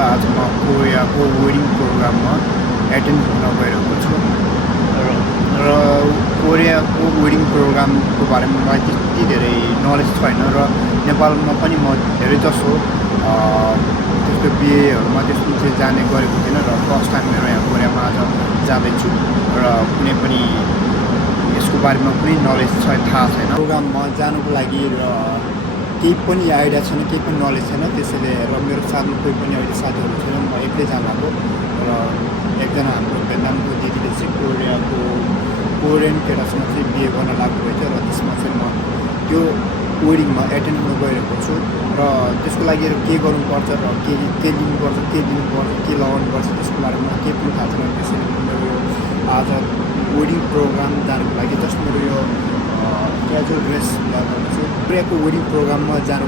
आज म कोरियाको वेडिङ प्रोग्राममा एटेन्ड हुन गइरहेको छु र कोरियाको वेडिङ प्रोग्रामको बारेमा मलाई त्यति धेरै नलेज छैन र नेपालमा पनि म धेरै जसो त्यस्तो बिहेहरूमा त्यस्तो चाहिँ जाने गरेको थिएन र फर्स्ट टाइम मेरो यहाँ कोरियामा आज जाँदैछु र कुनै पनि यसको बारेमा कुनै नलेज थाहा छैन। प्रोग्राममा जानुको लागि र केही पनि आइडिया छैन, केही पनि नलेज छैन, त्यसैले र मेरो साथमा कोही पनि अहिले साथीहरू छैन, म एक्लै जानको र एकजना हाम्रो भेटनामको दिदीले चाहिँ कोरियन केटासँग चाहिँ बिहे गर्न लाग्नु भएको थियो र त्यसमा चाहिँ म त्यो वेडिङमा एटेन्ड हुन गइरहेको छु र त्यसको लागि के गर्नुपर्छ र के लिनुपर्छ, के लगाउनुपर्छ त्यसको बारेमा केही पनि थाहा छैन। त्यसैले मेरो यो आज वेडिङ प्रोग्राम जानुको लागि जस्ट मेरो यो क्याजुअल ड्रेस लगाएको छु। कोरियाको वेडिङ प्रोग्राममा जानु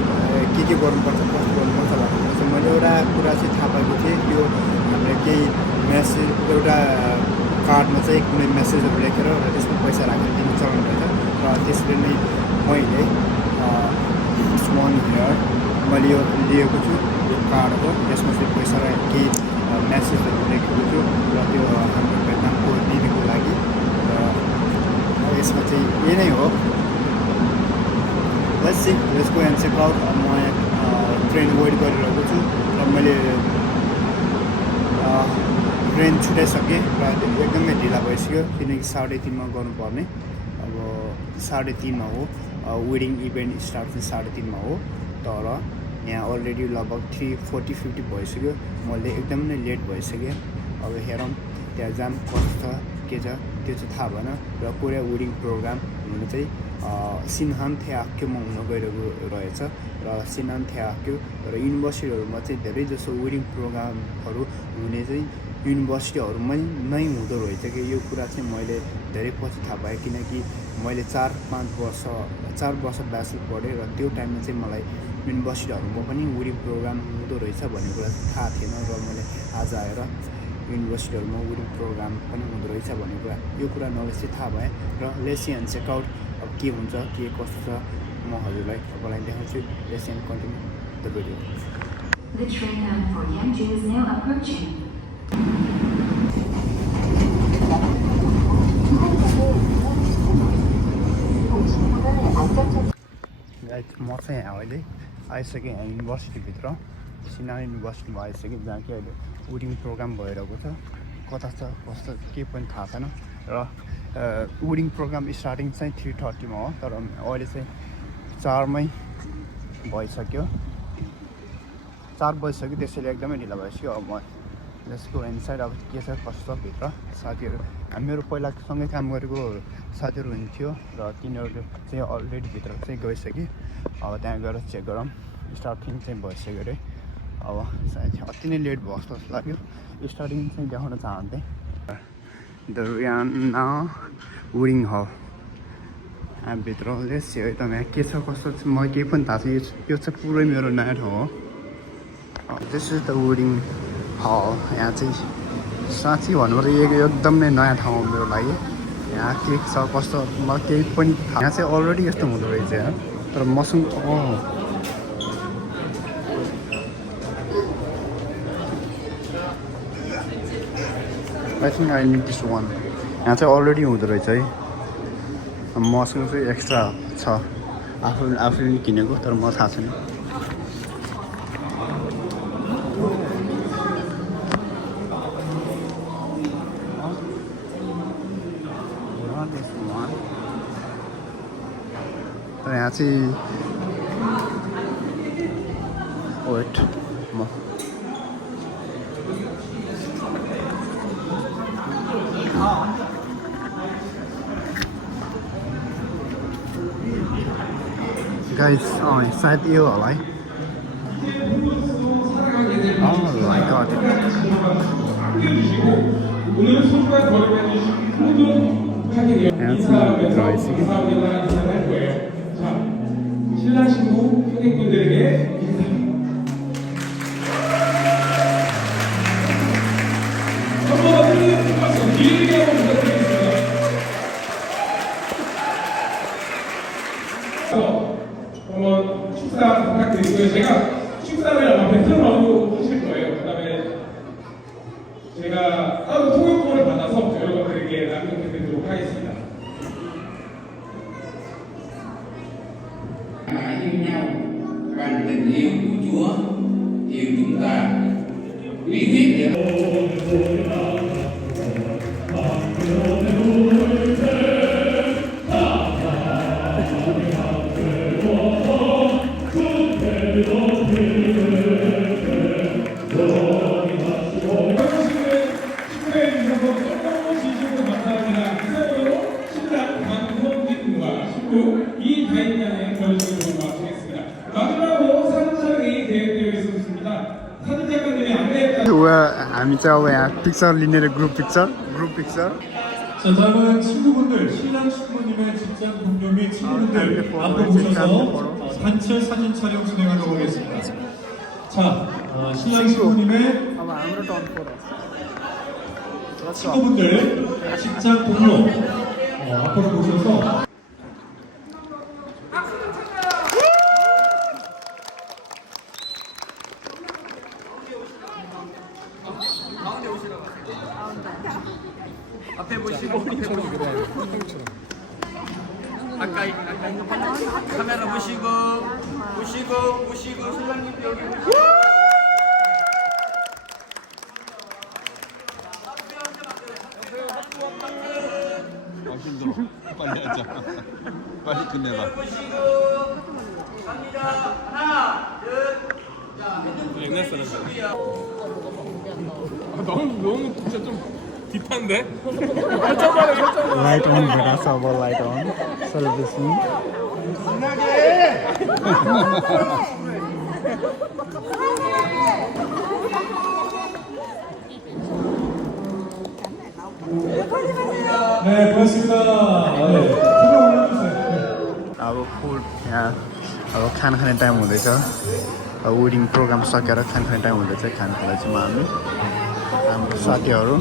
के गर्नुपर्छ, कस्तो गर्नुपर्छ भनेर चाहिँ मैले एउटा कुरा चाहिँ थाहा पाएको थिएँ। त्यो हामीले केही मेसेज एउटा कार्डमा चाहिँ कुनै मेसेजहरू लेखेर र त्यसमा पैसा राखेर दिनु चलन रहेछ र त्यसले नै मैले स्मन हियर मैले यो लिएको छु। यो कार्ड हो, यसमा चाहिँ पैसा केही मेसेजहरू लेखेको छु र त्यो हाम्रो भेटनामको दिदीको लागि र यसमा चाहिँ यही नै हो। Let's go and check out. म यहाँ ट्रेन वेट गरिरहेको छु र मैले ट्रेन छुटाइसकेँ र एकदमै ढिला भइसक्यो किनकि 3:30मा गर्नुपर्ने। अब 3:30मा हो वेडिङ इभेन्ट स्टार्ट चाहिँ 3:30मा हो, तर यहाँ अलरेडी लगभग 3:40-50 भइसक्यो। मैले एकदम नै लेट भइसकेँ। अब हेरौँ त्यहाँ जाम कस्तो छ के छ त्यो चाहिँ थाहा भएन र कोरिया वेडिङ प्रोग्राम हुनु चाहिँ सिनहानथेआक्योमा हुन गइरहेको रहेछ र सिनहानथेआक्यो र युनिभर्सिटीहरूमा चाहिँ धेरै जसो वेडिङ प्रोग्रामहरू हुने चाहिँ युनिभर्सिटीहरूमा नै हुँदो रहेछ कि यो कुरा चाहिँ मैले धेरै पछि थाहा पाएँ किनकि मैले 4 वर्ष ब्याचलर पढेँ र त्यो टाइममा चाहिँ मलाई युनिभर्सिटीहरूमा पनि वेडिङ प्रोग्राम हुँदो रहेछ भन्ने कुरा थाहा थिएन र मैले आज आएर युनिभर्सिटीहरूमा वेडिङ प्रोग्राम पनि हुँदो रहेछ भन्ने कुरा यो कुरा नलेज चाहिँ थाहा भएँ र लेट्स एन्ड चेक आउट अब के हुन्छ के कस्तो छ म हजुरलाई तपाईँलाई देखाउँछु। Let's and continue the video. The train bound for Yangju is now approaching. म चाहिँ यहाँ अहिले आइसकेँ यहाँ युनिभर्सिटीभित्र, सिनान युनिभर्सिटीमा आइसकेँ जहाँ कि अहिले वेडिङ प्रोग्राम भइरहेको छ। कता छ कस्तो केही पनि थाहा छैन र वेडिङ प्रोग्राम स्टार्टिङ चाहिँ 3:30मा हो, तर अहिले चाहिँ 4मै भइसक्यो, 4 बजिसक्यो। त्यसैले एकदमै ढिला भइसक्यो। अब म जसको इनसाइड अब के छ कस्तो भित्र साथीहरू मेरो पहिला सँगै काम गरेको साथीहरू हुन्थ्यो र तिनीहरू चाहिँ अलरेडी भित्र चाहिँ गइसक्यो। अब त्यहाँ गएर चेक गरौँ। स्टार्टिङ चाहिँ भइसक्यो अरे। अब सायद अति नै लेट भयो जस्तो लाग्यो। स्टार्टिङ चाहिँ देखाउन चाहन्थेँ। द रियाना वेडिङ हल भित्र लेट्स है त यहाँ के छ कस्तो छ मलाई केही पनि थाहा छैन। यो चाहिँ पुरै मेरो नयाँ ठाउँ हो। दिस इज द वेडिङ हल। यहाँ चाहिँ साँच्ची भन्नुपर्दा एकदम नै नयाँ ठाउँ हो मेरो लागि। यहाँ के छ कस्तो मलाई केही पनि थाहा। यहाँ चाहिँ अलरेडी यस्तो हुँदो रहेछ यहाँ, तर मसँग I think I need this one. यहाँ चाहिँ अलरेडी हुँदो रहेछ है। मसँग चाहिँ एक्स्ट्रा छ आफूले किनेको, तर म थाहा छैन। तर यहाँ चाहिँ वेट म गाइस सायद यो होला है। माइ गॉड यहाँ चाहिँ 신랑 신부 손님분들에게 한번 큰 박수 길게 한번 부탁드리겠습니다. 한번 축사 부탁드리고요. 제가 축사를 아마 베트남어로 하실 거예요. 그다음에 남겨드리도록 하겠습니다. mãi với nhau bằng tình yêu của Chúa yêu chúng ta bí quyết để 이 다인양의 결승으로 마치겠습니다. 마지막으로 사진 촬영이 계획되어 있었습니다. 사진 작가님이 안내했다. हामी चाहिँ अब यहाँ पिक्चर लिने ग्रुप पिक्चर 자, 다음은 친구분들, 신랑 신부님의 직장 동료 및 친구분들 앞으로 모셔서 단체 사진 촬영 진행하도록 하겠습니다. 자, 신랑 신부님의 अब हाम्रो टर्न 친구분들, 직장 동료 앞으로 모셔서 앞에 보시고 가까이 카메라 보시고 신랑님 여기 보시고 힘들어. 빨리 하자. 빨리 끝내봐. 보시고 갑니다. 하나 둘 너무 진짜 좀 딥한데? लाइट अन भइरहेको छ अब लाइट अन सेलिब्रेसन 네, 고맙습니다. 네, 손을 올려주세요. अब फुड यहाँ अब खाना खाने टाइम हुँदैछ अब वेडिङ प्रोग्राम सकेर खाना खाने टाइम हुँदैछ खाना खाँदैछौँ हामी हाम्रो साथीहरू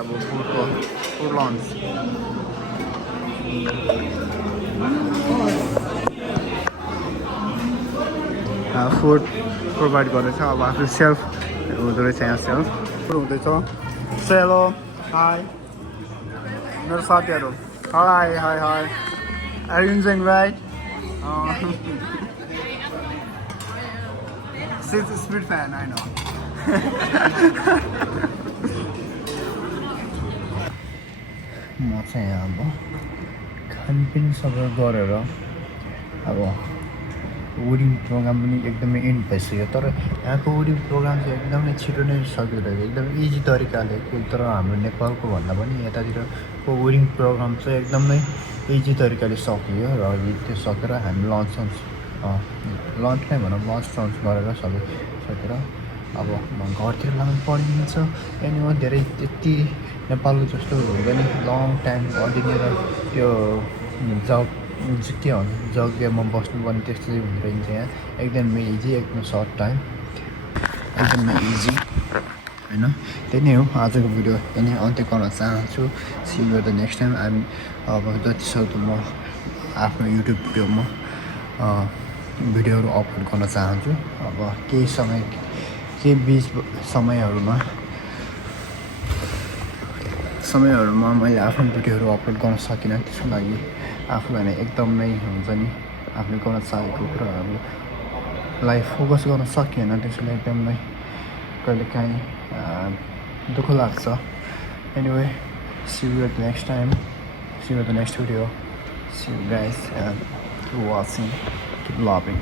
अब फुड लन्च फुड प्रोभाइड गर्दैछ अब आफू सेल्फ हुँदो रहेछ यहाँ सेल्फ हुँदैछ सेलो हाई मेरो साथीहरू hi hi hi are you enjoying right speed fan I know म चाहिँ यहाँ अब खानपिन सबै गरेर अब वेडिङ प्रोग्राम पनि एकदमै एन्ड भइसक्यो तर यहाँको वेडिङ प्रोग्राम चाहिँ एकदमै छिटो नै सकिरहेको एकदमै इजी तरिकाले तर हाम्रो नेपालको भन्दा पनि यतातिरको वेडिङ प्रोग्राम चाहिँ एकदमै इजी तरिकाले सकियो र त्यो सकेर हामी लन्च नै भनौँ लन्च गरेर सबै सकेर अब घरतिर लाग्नु परिन्छ यहाँनिर धेरै त्यति नेपालको जस्तो हुँदैन लङ टाइम अलिनेर त्यो जब के भन्छ जग्गामा बस्नुपर्ने त्यस्तो चाहिँ हुँदैन यहाँ एकदमै इजी एकदम सर्ट टाइम एकदमै इजी होइन त्यही नै हो आजको भिडियो यही अन्त्य गर्न चाहन्छु see you the next time हामी अब जतिसक्दो म आफ्नो युट्युब भिडियोमा भिडियोहरू अपलोड गर्न चाहन्छु अब केही बिच समयहरूमा मैले आफ्नो भिडियोहरू अपलोड गर्न सकिनँ त्यसको लागि आफूलाई नै एकदमै हुन्छ नि आफूले गर्न चाहेको कुराहरूलाई फोकस गर्न सकिएन त्यसैले एकदमै कहिलेकाहीँ दुःख लाग्छ anyway see you at next time see you at the next video see you guys and keep watching keep loving